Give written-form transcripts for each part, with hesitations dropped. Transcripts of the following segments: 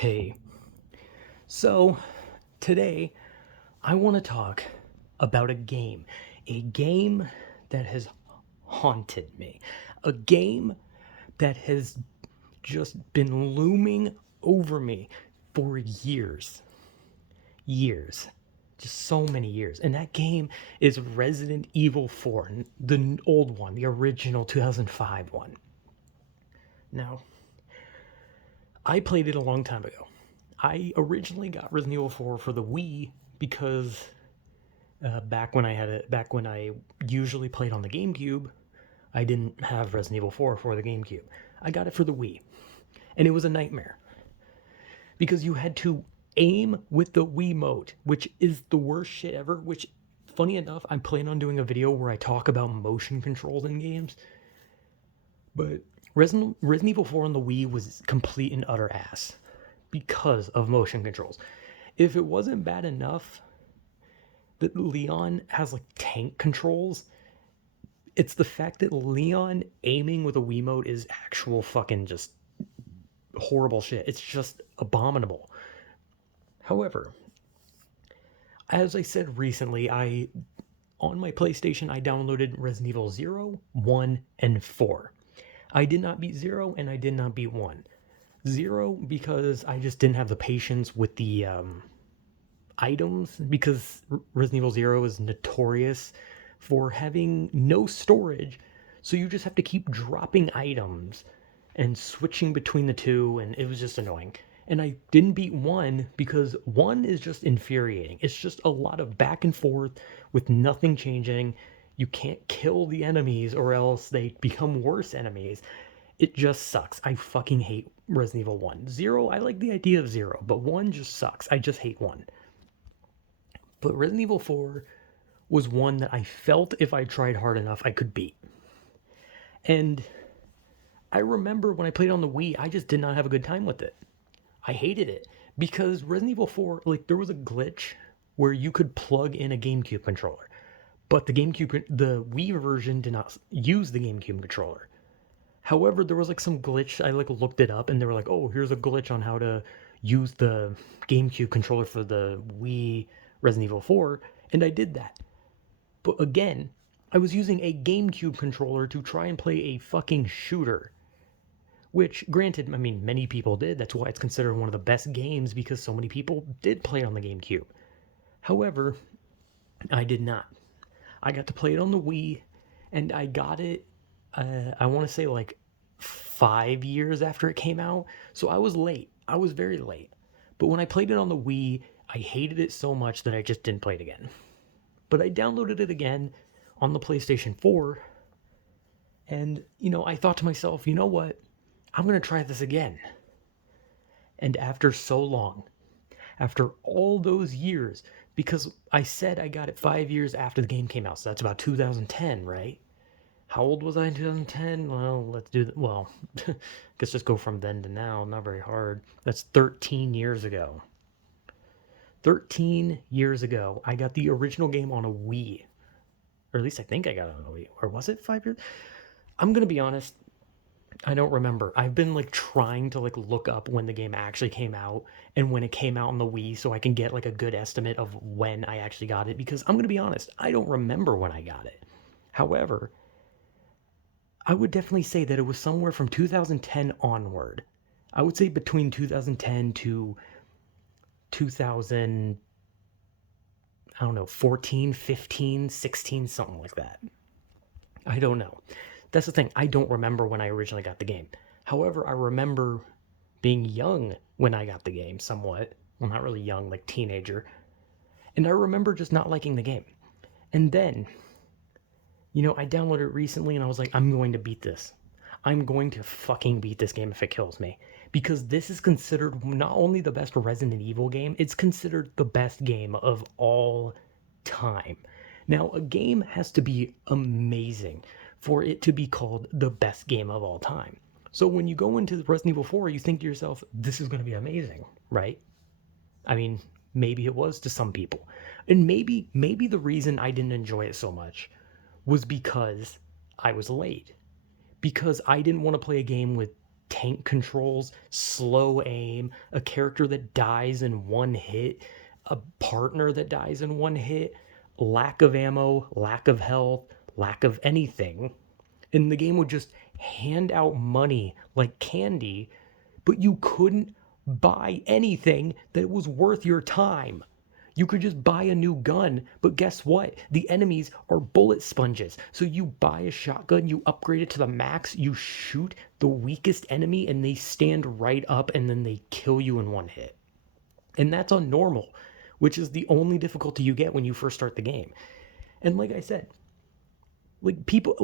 Hey, so today I want to talk about a game that has haunted me, a game that has just been looming over me for years, just so many years. And that game is Resident Evil 4, the old one, the original 2005 one. Now, I played it a long time ago. I originally got Resident Evil 4 for the Wii because back when I usually played on the GameCube, I didn't have Resident Evil 4 for the GameCube. I got it for the Wii, and it was a nightmare because you had to aim with the Wiimote, which is the worst shit ever. Which, funny enough, I'm planning on doing a video where I talk about motion controls in games. But Resident Evil 4 on the Wii was complete and utter ass because of motion controls. If it wasn't bad enough that Leon has like tank controls, it's the fact that Leon aiming with a Wiimote is actual fucking just horrible shit. It's just abominable. However, as I said recently, I on my PlayStation I downloaded Resident Evil 0, 1, and 4. I did not beat 0 and I did not beat 1. 0 because I just didn't have the patience with the items, because Resident Evil 0 is notorious for having no storage, so you just have to keep dropping items and switching between the two, and it was just annoying. And I didn't beat 1 because 1 is just infuriating. It's just a lot of back and forth with nothing changing. You can't kill the enemies or else they become worse enemies. It just sucks. I fucking hate Resident Evil 1. 0, I like the idea of 0, but 1 just sucks. I just hate 1. But Resident Evil 4 was one that I felt if I tried hard enough, I could beat. And I remember when I played on the Wii, I just did not have a good time with it. I hated it because Resident Evil 4, like, there was a glitch where you could plug in a GameCube controller, but the Wii version did not use the GameCube controller. However, there was like some glitch. I like looked it up, and they were like, "Oh, here's a glitch on how to use the GameCube controller for the Wii Resident Evil 4," and I did that. But again, I was using a GameCube controller to try and play a fucking shooter. Which, granted, I mean, many people did. That's why it's considered one of the best games, because so many people did play it on the GameCube. However, I did not. I got to play it on the Wii, and I got it, I want to say like 5 years after it came out. So I was late. I was very late. But when I played it on the Wii, I hated it so much that I just didn't play it again. But I downloaded it again on the PlayStation 4, and, I thought to myself, you know what? I'm going to try this again. And after so long, after all those years, because I said I got it 5 years after the game came out, so that's about 2010, right? How old was I in 2010? Well, let's do that. Well, let's just go from then to now. Not very hard. That's 13 years ago. 13 years ago, I got the original game on a Wii. Or at least I think I got it on a Wii. Or was it 5 years? I'm going to be honest. I don't remember. I've been like trying to like look up when the game actually came out and when it came out on the Wii so I can get like a good estimate of when I actually got it, because I'm going to be honest, I don't remember when I got it. However, I would definitely say that it was somewhere from 2010 onward. I would say between 2010 to 2000, I don't know, 14, 15, 16, something like that. I don't know. That's the thing. I don't remember when I originally got the game. However, I remember being young when I got the game, somewhat. Well, not really young, like teenager. And I remember just not liking the game. And then, I downloaded it recently and I was like, I'm going to beat this. I'm going to fucking beat this game if it kills me. Because this is considered not only the best Resident Evil game, it's considered the best game of all time. Now, a game has to be amazing for it to be called the best game of all time. So when you go into Resident Evil 4, you think to yourself, this is going to be amazing, right? I mean, maybe it was to some people. And maybe the reason I didn't enjoy it so much was because I was late. Because I didn't want to play a game with tank controls, slow aim, a character that dies in one hit, a partner that dies in one hit, lack of ammo, lack of health, lack of anything. And the game would just hand out money like candy, but you couldn't buy anything that was worth your time. You could just buy a new gun, but guess what? The enemies are bullet sponges. So you buy a shotgun, you upgrade it to the max, you shoot the weakest enemy, and they stand right up and then they kill you in one hit. And that's on normal, which is the only difficulty you get when you first start the game. And like I said, people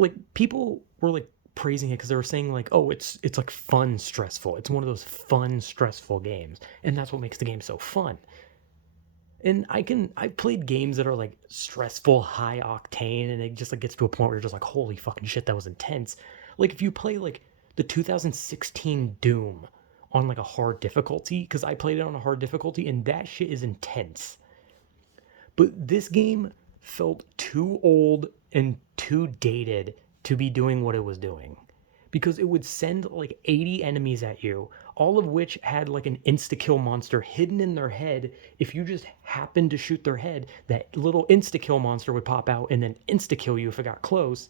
were like praising it because they were saying like, oh, it's like fun stressful. It's one of those fun stressful games, and that's what makes the game so fun. And I've played games that are like stressful, high octane, and it just like gets to a point where you're just like, holy fucking shit, that was intense. Like if you play like the 2016 Doom on like a hard difficulty, because I played it on a hard difficulty, and that shit is intense. But this game felt too old and too dated to be doing what it was doing. Because it would send like 80 enemies at you, all of which had like an insta-kill monster hidden in their head. If you just happened to shoot their head, that little insta-kill monster would pop out and then insta-kill you if it got close.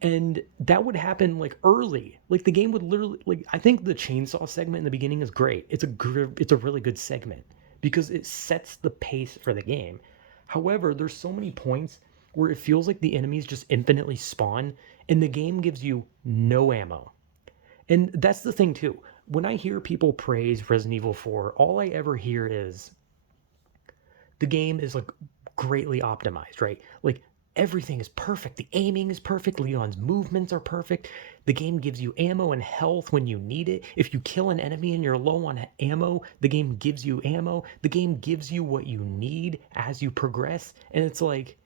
And that would happen like early. Like the game would literally, like, I think the chainsaw segment in the beginning is great. It's a really good segment because it sets the pace for the game. However, there's so many points where it feels like the enemies just infinitely spawn and the game gives you no ammo. And that's the thing too. When I hear people praise Resident Evil 4, all I ever hear is the game is like greatly optimized, right? Like everything is perfect. The aiming is perfect. Leon's movements are perfect. The game gives you ammo and health when you need it. If you kill an enemy and you're low on ammo, the game gives you ammo. The game gives you what you need as you progress. And it's like,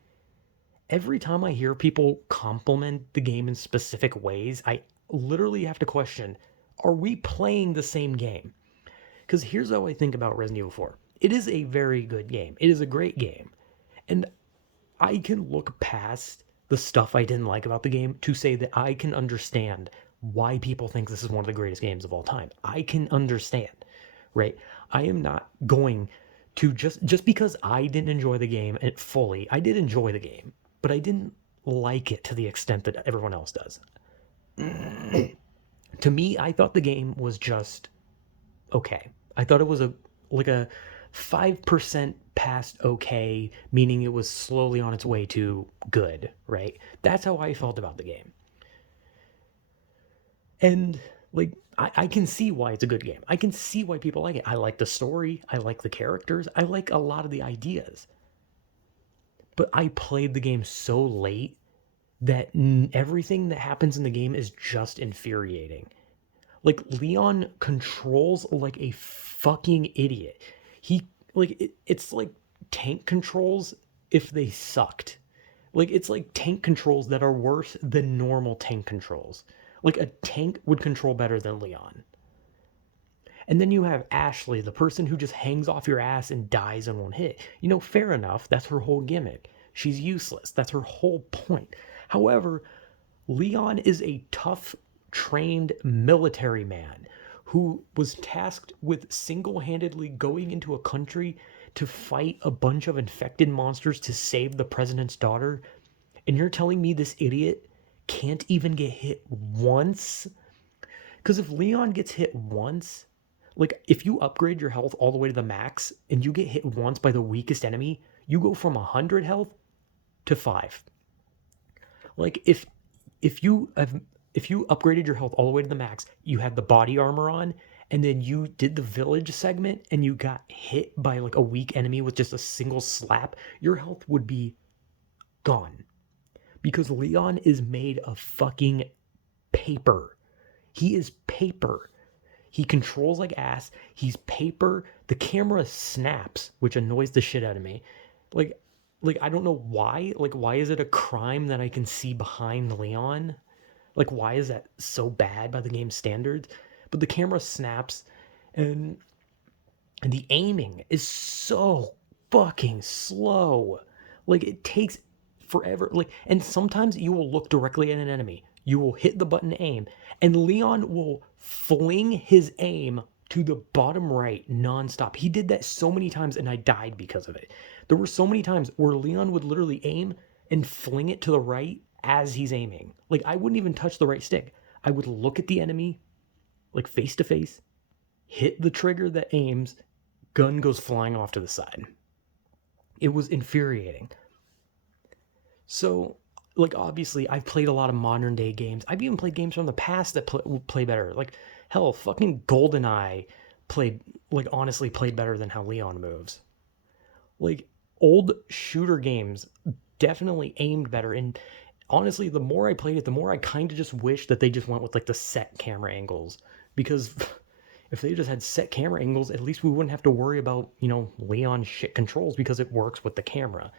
every time I hear people compliment the game in specific ways, I literally have to question, are we playing the same game? Because here's how I think about Resident Evil 4. It is a very good game. It is a great game. And I can look past the stuff I didn't like about the game to say that I can understand why people think this is one of the greatest games of all time. I can understand, right? I am not going to just because I didn't enjoy the game fully. I did enjoy the game, but I didn't like it to the extent that everyone else does. To me, I thought the game was just okay. I thought it was a 5% past okay, meaning it was slowly on its way to good, right? That's how I felt about the game. And like I can see why it's a good game. I can see why people like it. I like the story, I like the characters, I like a lot of the ideas. But I played the game so late that everything that happens in the game is just infuriating. Like Leon controls like a fucking idiot. It's like tank controls if they sucked. Like it's like tank controls that are worse than normal tank controls. Like a tank would control better than Leon. And then you have Ashley, the person who just hangs off your ass and dies in one hit. You know, fair enough, that's her whole gimmick. She's useless. That's her whole point. However, Leon is a tough, trained military man who was tasked with single-handedly going into a country to fight a bunch of infected monsters to save the president's daughter. And you're telling me this idiot can't even get hit once? Because if Leon gets hit once, like if you upgrade your health all the way to the max and you get hit once by the weakest enemy, you go from 100 health to 5. Like if you upgraded your health all the way to the max, you had the body armor on, and then you did the village segment and you got hit by like a weak enemy with just a single slap, your health would be gone. Because Leon is made of fucking paper. He is paper. He controls like ass. He's paper. The camera snaps, which annoys the shit out of me. Like I don't know why. Like, why is it a crime that I can see behind Leon? Like, why is that so bad by the game's standards? But the camera snaps, and the aiming is so fucking slow. Like, it takes forever. Like, and sometimes you will look directly at an enemy. You will hit the button to aim, and Leon will fling his aim to the bottom right nonstop. He did that so many times, and I died because of it. There were so many times where Leon would literally aim and fling it to the right as he's aiming. Like, I wouldn't even touch the right stick. I would look at the enemy, like face to face, hit the trigger that aims, gun goes flying off to the side. It was infuriating. So, like, obviously, I've played a lot of modern day games. I've even played games from the past that play better. Like, hell, fucking GoldenEye played, like, honestly played better than how Leon moves. Like, old shooter games definitely aimed better. And honestly, the more I played it, the more I kind of just wish that they just went with, like, the set camera angles. Because if they just had set camera angles, at least we wouldn't have to worry about, Leon shit controls because it works with the camera.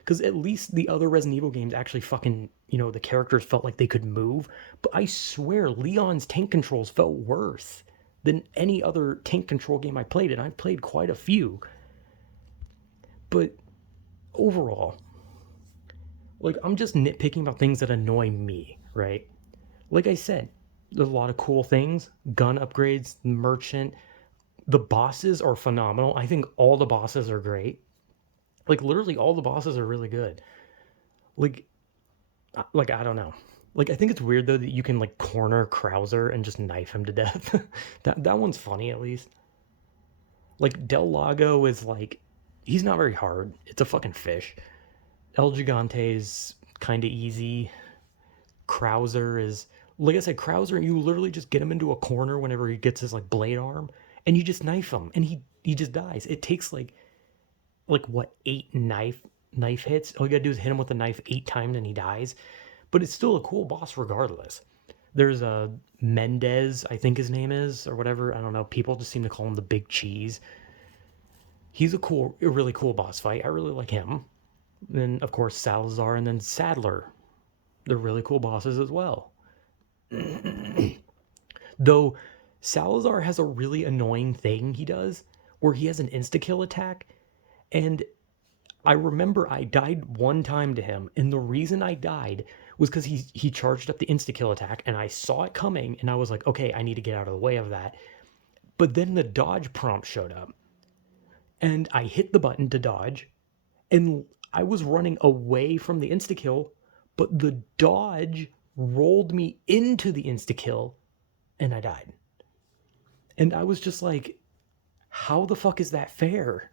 Because at least the other Resident Evil games actually fucking, the characters felt like they could move. But I swear, Leon's tank controls felt worse than any other tank control game I played, and I've played quite a few. But overall, like, I'm just nitpicking about things that annoy me, right? Like I said, there's a lot of cool things, gun upgrades, merchant. The bosses are phenomenal. I think all the bosses are great. Like, literally all the bosses are really good. Like I don't know. Like, I think it's weird though that you can like corner Krauser and just knife him to death. that one's funny at least. Like, Del Lago is like, he's not very hard. It's a fucking fish. El Gigante is kind of easy. Krauser is, like I said, Krauser, you literally just get him into a corner whenever he gets his like blade arm, and you just knife him, and he just dies. It takes like what, 8 knife hits. All you gotta do is hit him with a knife 8 times and he dies. But it's still a cool boss regardless. There's a Mendez, I think his name is, or whatever. I don't know. People just seem to call him the Big Cheese. He's a really cool boss fight. I really like him. And of course Salazar and then Sadler. They're really cool bosses as well. Though Salazar has a really annoying thing he does where he has an insta-kill attack. And I remember I died one time to him, and the reason I died was because he charged up the insta-kill attack, and I saw it coming, and I was like, okay, I need to get out of the way of that. But then the dodge prompt showed up, and I hit the button to dodge, and I was running away from the insta-kill, but the dodge rolled me into the insta-kill, and I died. And I was just like, how the fuck is that fair?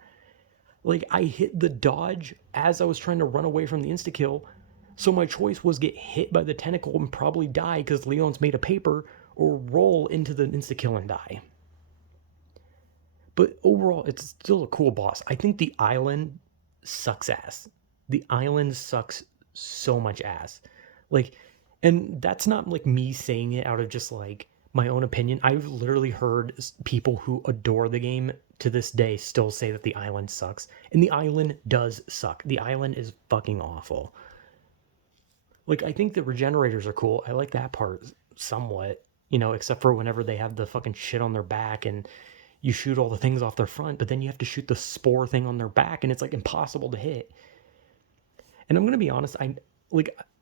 Like, I hit the dodge as I was trying to run away from the insta-kill, so my choice was get hit by the tentacle and probably die because Leon's made of paper, or roll into the insta-kill and die. But overall, it's still a cool boss. I think the island sucks ass. The island sucks so much ass. Like, and that's not like me saying it out of just like my own opinion. I've literally heard people who adore the game to this day still say that the island sucks. And the island does suck. The island is fucking awful. Like, I think the regenerators are cool. I like that part somewhat, except for whenever they have the fucking shit on their back and you shoot all the things off their front, but then you have to shoot the spore thing on their back and it's like impossible to hit. And I'm going to be honest, I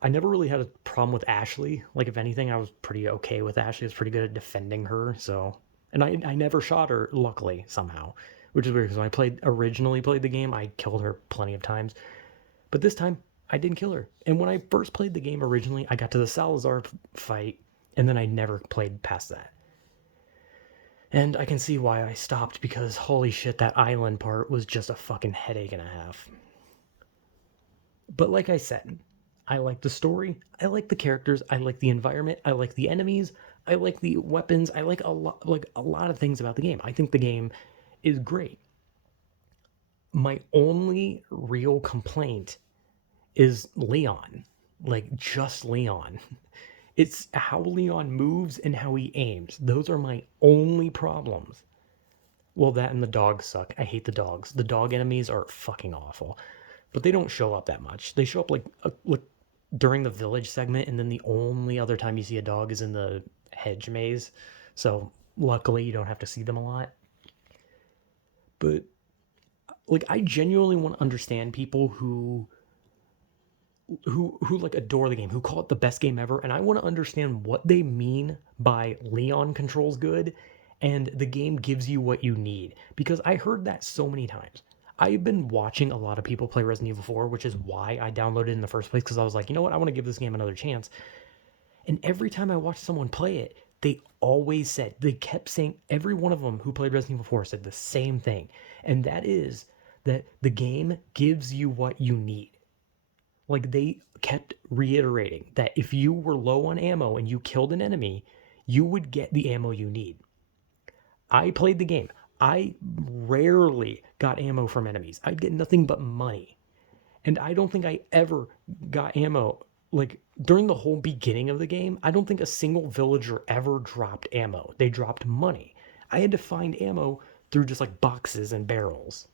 never really had a problem with Ashley. Like, if anything, I was pretty okay with Ashley. I was pretty good at defending her, so... And I never shot her, luckily, somehow. Which is weird, because when I originally played the game, I killed her plenty of times. But this time, I didn't kill her. And when I first played the game originally, I got to the Salazar fight, and then I never played past that. And I can see why I stopped, because holy shit, that island part was just a fucking headache and a half. But like I said, I like the story, I like the characters, I like the environment, I like the enemies, I like the weapons, I like a lot of things about the game. I think the game is great. My only real complaint is Leon. Like, just Leon. It's how Leon moves and how he aims. Those are my only problems. Well, that and the dogs suck. I hate the dogs. The dog enemies are fucking awful. But they don't show up that much. They show up like during the village segment, and then the only other time you see a dog is in the hedge maze. So luckily you don't have to see them a lot. But like, I genuinely want to understand people who who like adore the game, who call it the best game ever, and I want to understand what they mean by Leon controls good and the game gives you what you need, because I heard that so many times. I've been watching a lot of people play Resident Evil 4, which is why I downloaded it in the first place, because I was like, you know what, I want to give this game another chance. And every time I watched someone play it, they kept saying, every one of them who played Resident Evil 4 said the same thing. And that is that the game gives you what you need. Like, they kept reiterating that if you were low on ammo and you killed an enemy, you would get the ammo you need. I played the game. I rarely got ammo from enemies. I'd get nothing but money. And I don't think I ever got ammo. Like, during the whole beginning of the game, I don't think a single villager ever dropped ammo. They dropped money. I had to find ammo through just like boxes and barrels.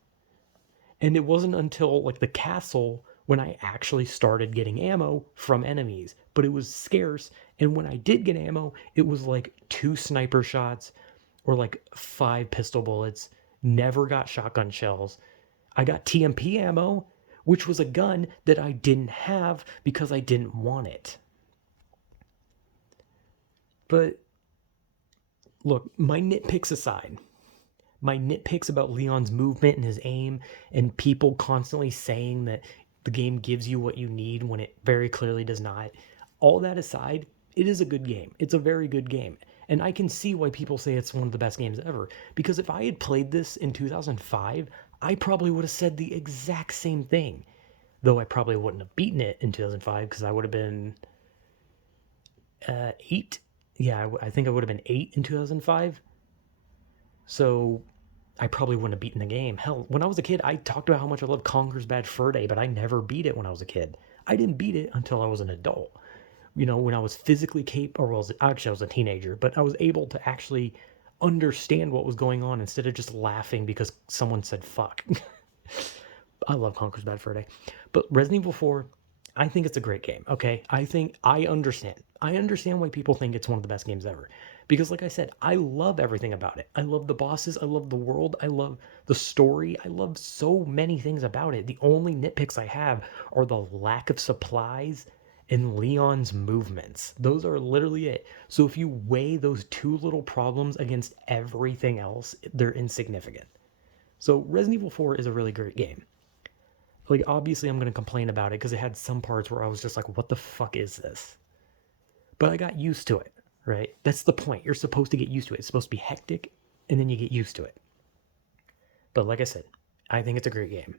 And it wasn't until like the castle when I actually started getting ammo from enemies, but it was scarce. And when I did get ammo, it was like 2 sniper shots or like 5 pistol bullets. Never got shotgun shells. I got TMP ammo, which was a gun that I didn't have because I didn't want it. But look, my nitpicks aside, my nitpicks about Leon's movement and his aim, and people constantly saying that the game gives you what you need when it very clearly does not, all that aside, it is a good game. It's a very good game. And I can see why people say it's one of the best games ever. Because if I had played this in 2005, I probably would have said the exact same thing. Though I probably wouldn't have beaten it in 2005 because I would have been 8. Yeah, I think I would have been 8 in 2005. So I probably wouldn't have beaten the game. Hell, when I was a kid, I talked about how much I loved Conker's Bad Fur Day, but I never beat it when I was a kid. I didn't beat it until I was an adult. You know, when I was physically capable, or actually I was a teenager, but I was able to actually understand what was going on instead of just laughing because someone said fuck. I love Conker's Bad Fur Day. But Resident Evil 4, I think it's a great game, okay? I understand. I understand why people think it's one of the best games ever. Because, like I said, I love everything about it. I love the bosses. I love the world. I love the story. I love so many things about it. The only nitpicks I have are the lack of supplies and Leon's movements. Those are literally it. So if you weigh those 2 little problems against everything else, they're insignificant. So Resident Evil 4 is a really great game. Like, obviously I'm going to complain about it because it had some parts where I was just like, what the fuck is this? But I got used to it, right? That's the point. You're supposed to get used to it. It's supposed to be hectic, and then you get used to it. But like I said, I think it's a great game.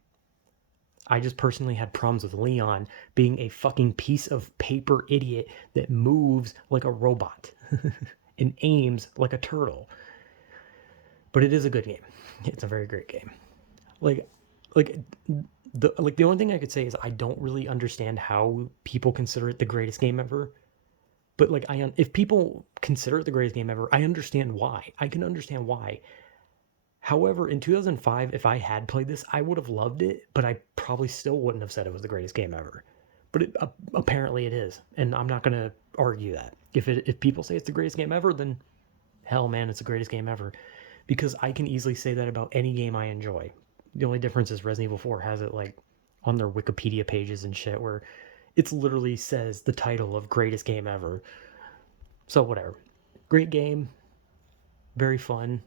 I just personally had problems with Leon being a fucking piece of paper idiot that moves like a robot and aims like a turtle. But it is a good game. It's a very great game. Like the only thing I could say is I don't really understand how people consider it the greatest game ever. But like if people consider it the greatest game ever, I understand why. I can understand why. However, in 2005, if I had played this, I would have loved it, but I probably still wouldn't have said it was the greatest game ever. But apparently it is, and I'm not going to argue that. If people say it's the greatest game ever, then hell, man, it's the greatest game ever. Because I can easily say that about any game I enjoy. The only difference is Resident Evil 4 has it like on their Wikipedia pages and shit where it literally says the title of greatest game ever. So whatever. Great game. Very fun.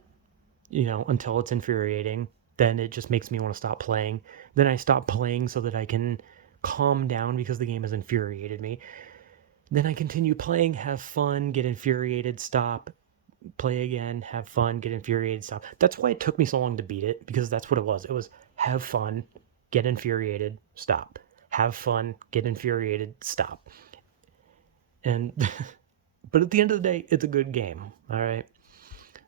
You know, until it's infuriating. Then it just makes me want to stop playing. Then I stop playing so that I can calm down because the game has infuriated me. Then I continue playing, have fun, get infuriated, stop, play again, have fun, get infuriated, stop. That's why it took me so long to beat it, because that's what it was. It was have fun, get infuriated, stop. Have fun, get infuriated, stop. And but at the end of the day, it's a good game. All right.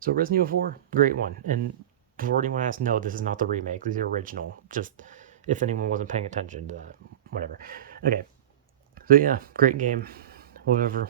So Resident Evil 4, great one. And before anyone asks, no, this is not the remake. This is the original. Just if anyone wasn't paying attention to that, whatever. Okay. So yeah, great game. Whatever.